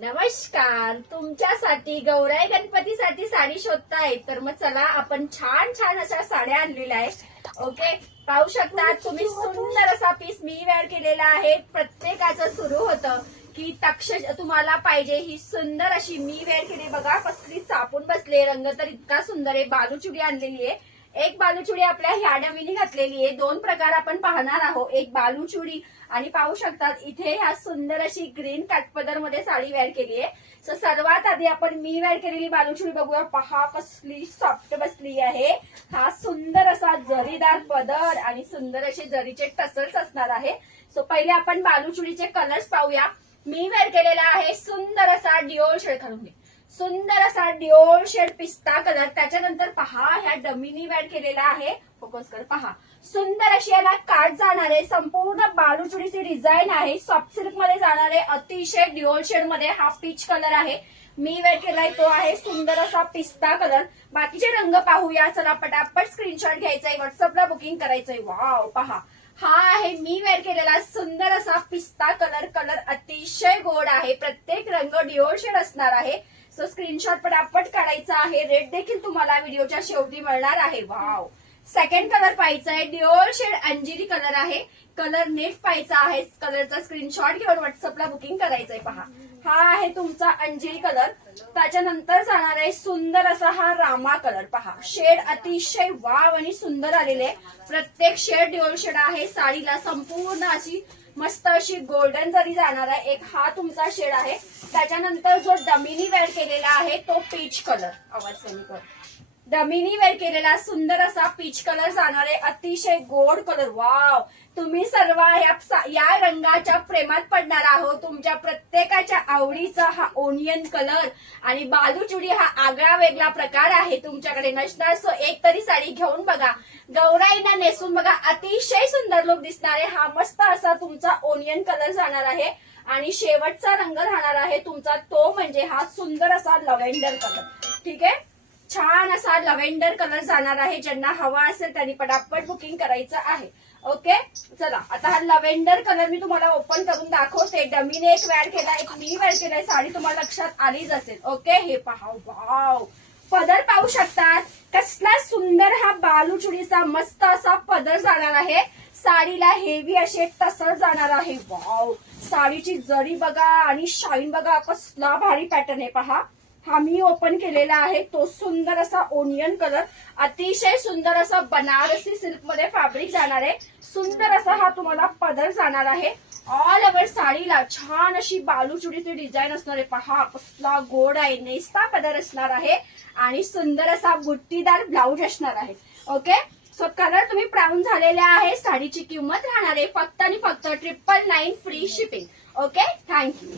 नमस्कार. तुमच्यासाठी गौराई गणपतीसाठी साडी शोधताय तर मग चला आपण छान छान अशा साड्या आणलेल्या आहेत. ओके, पाहू शकता तुम्ही सुंदर असा पीस मी वेअर केलेला आहे. प्रत्येकाचं सुरू होतं की तक्ष तुम्हाला पाहिजे ही सुंदर अशी मी वेअर केली. बघा कसली चापून बसले, रंग तर इतका सुंदर आहे. बालूचुडी आणलेली आहे. एक बालूचुडी आपल्या ह्या डमीने घातलेली आहे. दोन प्रकार आपण पाहणार आहोत, एक बालूचुडी आणि पाहू शकतात इथे ह्या सुंदर अशी ग्रीन काठपदर मध्ये साडी वेअर केली आहे. सो सर्वात आधी आपण मी वेअर केलेली बालूचुडी बघूया. पहा कसली सॉफ्ट बसली आहे. हा सुंदर असा जरीदार पदर आणि सुंदर असे जरीचे टसल्स असणार आहे. सो पहिले आपण बालूचुडीचे कलर्स पाहूया. मी वेअर केलेला आहे सुंदर असा डिओल शेड, घालून घे, सुंदर असा डिओल शेड पिस्ता कलर. त्याच्यानंतर पहा ह्या डमीनी वेअर केलेला आहे. फोकस कर, पहा सुंदर अशी याला काठ जाणार आहे. संपूर्ण बालूचुडीची डिझाईन आहे. सॉफ्ट सिल्क मध्ये जाणार आहे. अतिशय डिओल शेड मध्ये हा पीच कलर आहे. मी वेअर केलाय तो आहे सुंदर असा पिस्ता कलर. बाकीचे रंग पाहूया. चला पटापट स्क्रीनशॉट घ्यायचाय, व्हॉट्सअपला बुकिंग करायचंय. वाव, पहा हा आहे मी वेअर केलेला सुंदर असा पिस्ता कलर. कलर अतिशय गोड आहे. प्रत्येक रंग डिओल शेड असणार आहे. सो स्क्रीनशॉट पटापट काढायचा आहे. रेट देखील तुम्हाला व्हिडिओच्या शेवटी मिळणार आहे. वाव, सेकंड कलर पाहायचा आहे. डिओल शेड अंजिरी कलर आहे. कलर नेट पाहायचा आहे. कलरचा स्क्रीनशॉट घेऊन व्हॉट्सअपला बुकिंग करायचंय. पहा हा आहे तुमचा अंजिरी कलर. त्याच्यानंतर जाणार आहे सुंदर असा हा रामा कलर. पहा शेड अतिशय वाव आणि सुंदर आलेले. प्रत्येक शेड डिओल शेड आहे. साडीला संपूर्ण अशी मस्त अशी गोल्डन जरी जाणार आहे. एक हा तुमचा शेड आहे. त्याच्यानंतर जो डमीनी वेअर केलेला आहे तो पीच कलर, आवाज कमी कर, डमीनी वेअर केलेला सुंदर असा पीच कलर जाणार आहे. अतिशय गोड कलर. वाव, तुम्ही सर्व या रंगाच्या प्रेमात पडणार आहोत. तुमच्या प्रत्येकाच्या आवडीचा हा ओनियन कलर आणि बालूचुडी हा आगळा वेगळा प्रकार आहे तुमच्याकडे नसणार. सो एक तरी साडी घेऊन बघा, गौराईना नेसून बघा, अतिशय सुंदर लुक दिसणार आहे. हा मस्त असा तुमचा ओनियन कलर जाणार आहे. आणि शेवटचा रंग राहणार आहे तुमचा तो म्हणजे हा सुंदर असा लव्हेंडर कलर. ठीक आहे, छान असा लव्हेंडर कलर जाणार आहे. ज्यांना हवा असेल त्यांनी पटापट बुकिंग करायचं आहे. ओके, चला आता हा लव्हेंडर कलर मी तुम्हाला ओपन करून दाखवते. डमीने एक वेअर केला, एक मी वेअर केलाय. साडी तुम्हाला लक्षात आलीच असेल. ओके, हे पहा, वाव, पदर पाहू शकतात. कसला सुंदर हा बालूचुडीचा मस्त असा पदर जाणार आहे. साडीला हेवी असे टसर जाणार आहे. वाव, साडीची जरी बघा आणि शाईन बघा, कसला भारी पॅटर्न आहे. पहा हा मी ओपन केलेला आहे तो सुंदर असा ओनियन कलर. अतिशय सुंदर असा बनारसी सिल्क मध्ये फॅब्रिक जाणार आहे. सुंदर असा हा तुम्हाला पदर जाणार आहे. ऑल ओव्हर साडीला छान अशी बालूचुडीची डिझाईन असणार आहे. पहा कसला गोड आहे. नेस्ता पदर असणार आहे आणि सुंदर असा बुट्टीदार ब्लाऊज असणार आहे. ओके, सो कलर तुम्ही ब्राऊन झालेले आहे. साडीची किंमत राहणार आहे फक्त आणि फक्त 999 फ्री शिपिंग. Okay, thank you.